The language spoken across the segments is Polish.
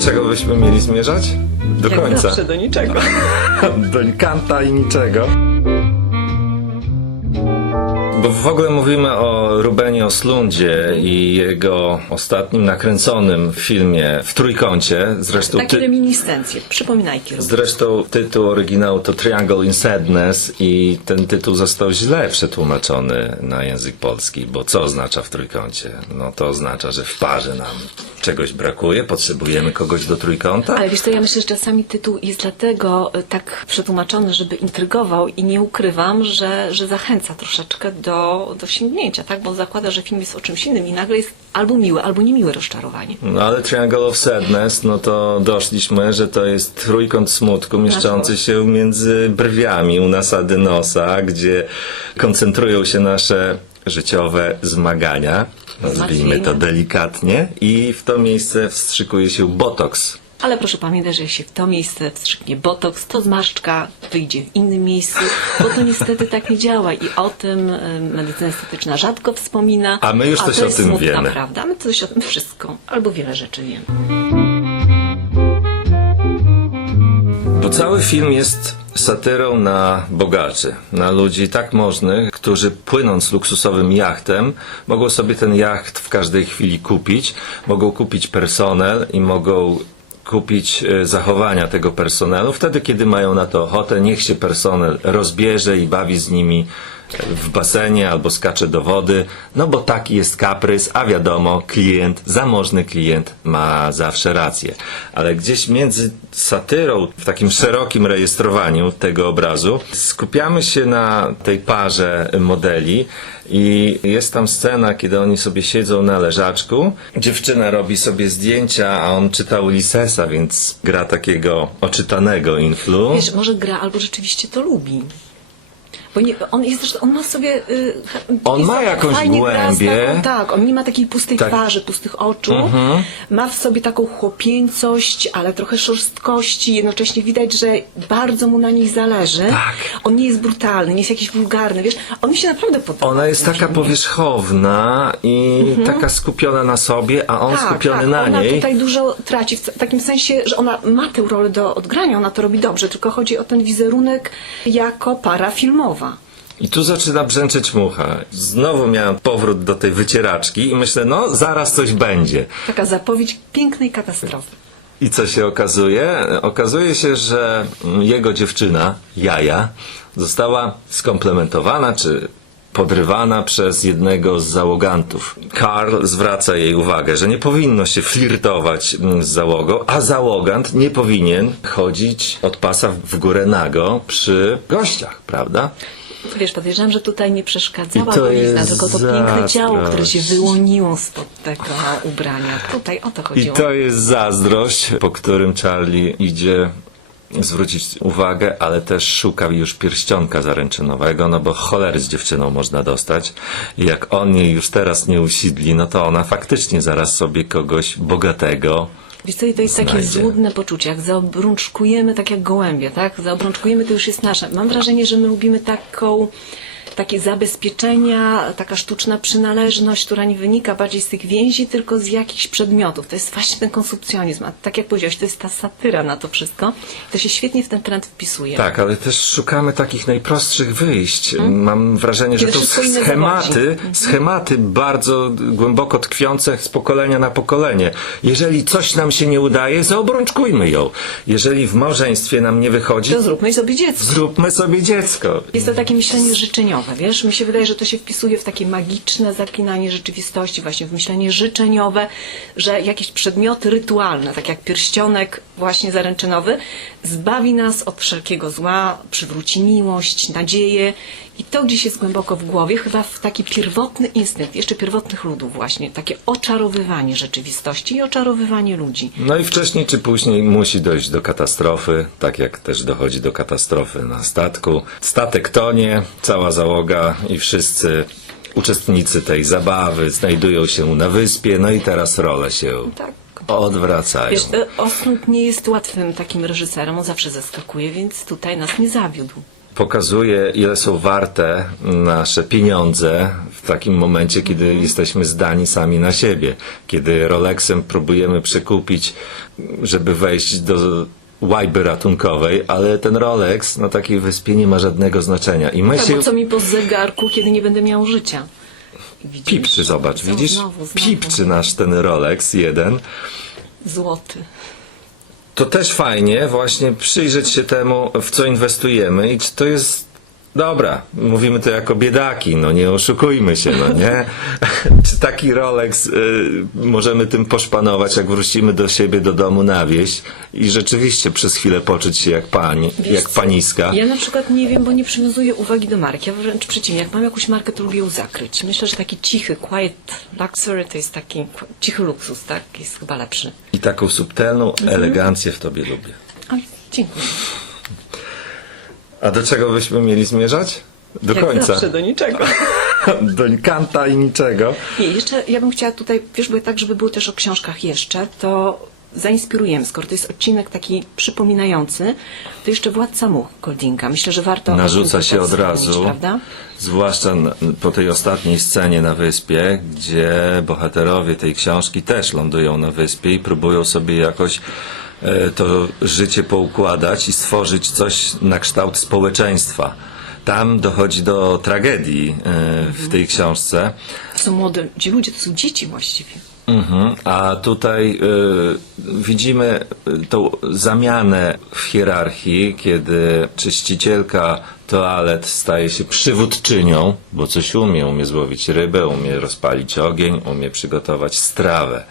czego byśmy mieli zmierzać? Do Jak końca. zawsze do niczego. do kanta i niczego. Bo w ogóle mówimy o Rubenie Oslundzie i jego ostatnim nakręconym filmie w trójkącie. Zresztą, Takie ty, reminiscencje, przypominajki. zresztą tytuł oryginału to Triangle in Sadness i ten tytuł został źle przetłumaczony na język polski, bo co oznacza w trójkącie? No to oznacza, że w parze nam czegoś brakuje, potrzebujemy kogoś do trójkąta. Ale wiesz co, ja myślę, że czasami tytuł jest dlatego y, tak przetłumaczony, żeby intrygował i nie ukrywam, że, że zachęca troszeczkę do, do sięgnięcia, tak? Bo zakłada, że film jest o czymś innym i nagle jest albo miłe, albo niemiłe rozczarowanie. No ale Triangle of Sadness, no to doszliśmy, że to jest trójkąt smutku mieszczący się między brwiami u nasady nosa, gdzie koncentrują się nasze życiowe zmagania, nazwijmy to delikatnie, i w to miejsce wstrzykuje się botoks. Ale proszę pamiętać, że jeśli w to miejsce wstrzyknie botoks, to zmarszczka wyjdzie w innym miejscu, bo to niestety tak nie działa i o tym y, medycyna estetyczna rzadko wspomina. A my już a coś to o tym smutna wiemy. prawda, my coś o tym wszystko, albo wiele rzeczy wiemy. Bo cały film jest satyrą na bogaczy, na ludzi tak możnych, którzy płynąc luksusowym jachtem, mogą sobie ten jacht w każdej chwili kupić, mogą kupić personel i mogą kupić e, zachowania tego personelu. Wtedy, kiedy mają na to ochotę, niech się personel rozbierze i bawi z nimi w basenie albo skacze do wody, no bo taki jest kaprys, a wiadomo, klient, zamożny klient ma zawsze rację. Ale gdzieś między satyrą, w takim szerokim rejestrowaniu tego obrazu, skupiamy się na tej parze modeli i jest tam scena, kiedy oni sobie siedzą na leżaczku. Dziewczyna robi sobie zdjęcia, a on czyta Ulyssesa, więc gra takiego oczytanego influ. Wiesz, może gra albo rzeczywiście to lubi. Bo nie, on jest zresztą, on ma sobie. Y, On ma jakąś fajnie gra z głębię. Taką, tak, on nie ma takiej pustej Tak. Mhm. twarzy, pustych oczu. Ma w sobie taką chłopieńcość, ale trochę szorstkości. Jednocześnie widać, że bardzo mu na niej zależy. Tak. On nie jest brutalny, nie jest jakiś wulgarny. Wiesz, on mi się naprawdę podoba. Ona jest taka powierzchowna i taka skupiona na sobie, a on Tak, skupiony tak. na ona niej. tutaj dużo traci, w takim sensie, że ona ma tę rolę do odgrania, ona to robi dobrze, tylko chodzi o ten wizerunek jako para filmowa. I tu zaczyna brzęczeć mucha. Znowu miałem powrót do tej wycieraczki i myślę, no zaraz coś będzie. Taka zapowiedź pięknej katastrofy. I co się okazuje? Okazuje się, że jego dziewczyna, Jaja, została skomplementowana czy podrywana przez jednego z załogantów. Karl zwraca jej uwagę, że nie powinno się flirtować mm, z załogą, a załogant nie powinien chodzić od pasa w górę nago przy gościach, prawda? Wiesz, podejrzewam, że tutaj nie przeszkadzała I to jest tylko to piękne ciało, które się wyłoniło spod tego ubrania. Tutaj o to I chodziło. to jest zazdrość, po którym Charlie idzie zwrócić uwagę, ale też szuka już pierścionka zaręczynowego, no bo cholery z dziewczyną można dostać. I jak on jej już teraz nie usidli, no to ona faktycznie zaraz sobie kogoś bogatego Wiesz co, i to jest takie znajdzie. złudne poczucie, jak zaobrączkujemy tak jak gołębie, tak? Zaobrączkujemy to już jest nasze. Mam wrażenie, że my lubimy taką takie zabezpieczenia, taka sztuczna przynależność, która nie wynika bardziej z tych więzi, tylko z jakichś przedmiotów. To jest właśnie ten konsumpcjonizm. A tak jak powiedziałeś, to jest ta satyra na to wszystko. To się świetnie w ten trend wpisuje. Tak, ale też szukamy takich najprostszych wyjść. Mam wrażenie, że Kiedy to wszystko inne schematy, schematy bardzo głęboko tkwiące z pokolenia na pokolenie. Jeżeli coś nam się nie udaje, zaobrączkujmy ją. Jeżeli w małżeństwie nam nie wychodzi, To zróbmy sobie dziecko. zróbmy sobie dziecko. Jest to takie myślenie życzeniowe, wiesz? Mi się wydaje, że to się wpisuje w takie magiczne zaklinanie rzeczywistości, właśnie w myślenie życzeniowe, że jakieś przedmioty rytualne, tak jak pierścionek właśnie zaręczynowy, zbawi nas od wszelkiego zła, przywróci miłość, nadzieję i to gdzieś jest głęboko w głowie, chyba w taki pierwotny instynkt, jeszcze pierwotnych ludów właśnie, takie oczarowywanie rzeczywistości i oczarowywanie ludzi. No i wcześniej czy później musi dojść do katastrofy, tak jak też dochodzi do katastrofy na statku. Statek tonie, cała załoga i wszyscy uczestnicy tej zabawy znajdują się na wyspie, no i teraz role się Tak. odwracają. Wiesz, e, nie jest łatwym takim reżyserem, on zawsze zaskakuje, więc tutaj nas nie zawiódł. Pokazuje, ile są warte nasze pieniądze w takim momencie, kiedy jesteśmy zdani sami na siebie. Kiedy Rolexem próbujemy przekupić, żeby wejść do łajby ratunkowej, ale ten Rolex na takiej wyspie nie ma żadnego znaczenia. I my Tak, się bo co mi po zegarku, kiedy nie będę miał życia? Widzisz? pipczy, zobacz, widzisz? Znowu, znowu. Pipczy nasz ten Rolex jeden. Złoty. To też fajnie właśnie przyjrzeć się temu, w co inwestujemy i czy to jest dobra. Mówimy to jako biedaki, no nie oszukujmy się, no nie? czy taki Rolex y, możemy tym poszpanować, jak wrócimy do siebie, do domu na wieś i rzeczywiście przez chwilę poczuć się jak pani, Wiesz jak co? paniska. Ja na przykład nie wiem, bo nie przywiązuję uwagi do marki. Ja wręcz przeciwnie, jak mam jakąś markę, to lubię ją zakryć. Myślę, że taki cichy, quiet luxury to jest taki cichy luksus, tak? Jest chyba lepszy. I taką subtelną elegancję w tobie lubię. Oj, dziękuję. A do czego byśmy mieli zmierzać? Do Jak końca. zawsze, do niczego. do kanta i niczego. Nie, jeszcze ja bym chciała tutaj, wiesz, bo tak, żeby było też o książkach jeszcze, to zainspirujemy, skoro to jest odcinek taki przypominający, to jeszcze Władca Much Goldinga. Myślę, że warto Narzuca się od razu. prawda? Zwłaszcza na- po tej ostatniej scenie na wyspie, gdzie bohaterowie tej książki też lądują na wyspie i próbują sobie jakoś to życie poukładać i stworzyć coś na kształt społeczeństwa. Tam dochodzi do tragedii e, w tej książce. To są młodzi ludzie, to są dzieci właściwie. Mhm. A tutaj y, widzimy tą zamianę w hierarchii, kiedy czyścicielka toalet staje się przywódczynią, bo coś umie, umie złowić rybę, umie rozpalić ogień, umie przygotować strawę.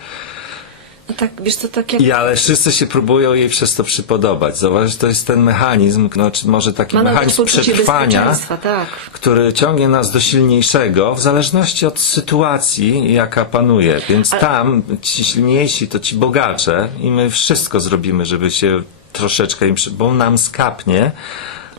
Tak, wiesz co, tak jak I ale wszyscy się próbują jej przez to przypodobać. Zauważ, że to jest ten mechanizm, no, czy może taki ma mechanizm przetrwania, tak. który ciągnie nas do silniejszego w zależności od sytuacji, jaka panuje. Więc tam ci silniejsi to ci bogacze i my wszystko zrobimy, żeby się troszeczkę im, przy- bo nam skapnie.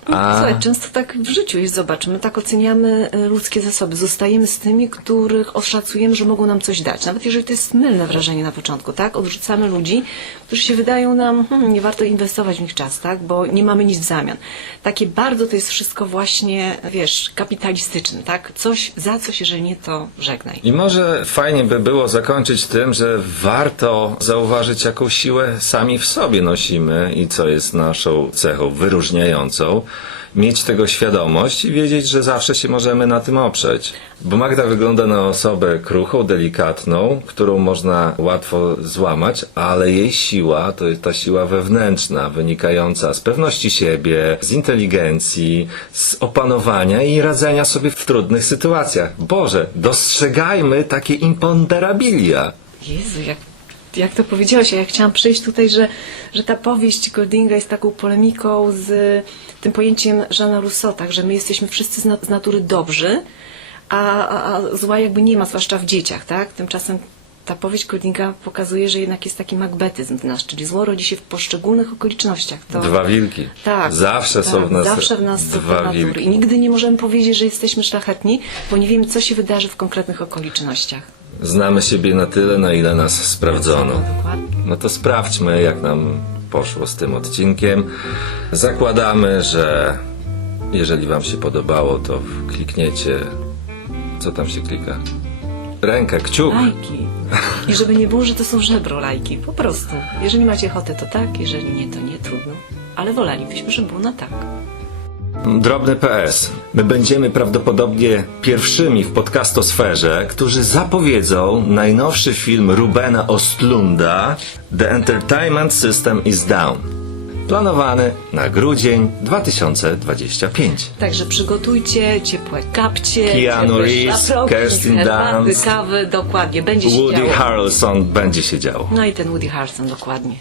A Słuchaj, często tak w życiu jest, zobacz, my tak oceniamy e, ludzkie zasoby. Zostajemy z tymi, których oszacujemy, że mogą nam coś dać. Nawet jeżeli to jest mylne wrażenie na początku, tak? Odrzucamy ludzi, którzy się wydają nam, hmm, nie warto inwestować w nich czas, tak? Bo nie mamy nic w zamian. Takie bardzo to jest wszystko właśnie, wiesz, kapitalistyczne, tak? Coś, za coś, jeżeli nie, to żegnaj. I może fajnie by było zakończyć tym, że warto zauważyć, jaką siłę sami w sobie nosimy i co jest naszą cechą wyróżniającą. Mieć tego świadomość i wiedzieć, że zawsze się możemy na tym oprzeć. Bo Magda wygląda na osobę kruchą, delikatną, którą można łatwo złamać, ale jej siła to jest ta siła wewnętrzna, wynikająca z pewności siebie, z inteligencji, z opanowania i radzenia sobie w trudnych sytuacjach. Boże, dostrzegajmy takie imponderabilia. Jezu, jak, jak to powiedziałaś, ja chciałam przejść tutaj, że, że ta powieść Goldinga jest taką polemiką z tym pojęciem Jeana Rousseau, tak, że my jesteśmy wszyscy z, na, z natury dobrzy, a, a, a zła jakby nie ma, zwłaszcza w dzieciach, tak? Tymczasem ta powieść Goldinga pokazuje, że jednak jest taki magbetyzm w nas, czyli zło rodzi się w poszczególnych okolicznościach. To, Dwa wilki. tak, Zawsze są tak, w nas zawsze w nas dwa wilki. I nigdy nie możemy powiedzieć, że jesteśmy szlachetni, bo nie wiemy, co się wydarzy w konkretnych okolicznościach. Znamy siebie na tyle, na ile nas sprawdzono. No to sprawdźmy, jak nam poszło z tym odcinkiem. Zakładamy, że jeżeli Wam się podobało, to klikniecie. Co tam się klika? Rękę, kciuk. Lajki. I żeby nie było, że to są żebro lajki. Po prostu. Jeżeli macie ochotę, to tak. Jeżeli nie, to nie. Trudno. Ale wolelibyśmy, żeby było na tak. Drobny PS. My będziemy prawdopodobnie pierwszymi w podcastosferze, którzy zapowiedzą najnowszy film Rubena Ostlunda The Entertainment System is Down. Planowany na grudzień 2025. Także przygotujcie ciepłe kapcie, Keanu ciepłe Reeves, szlafroki, Kirsten herbaty, Dunst, kawy. Dokładnie. Będzie się Woody działo. Harrelson będzie się działo. No i ten Woody Harrelson, dokładnie.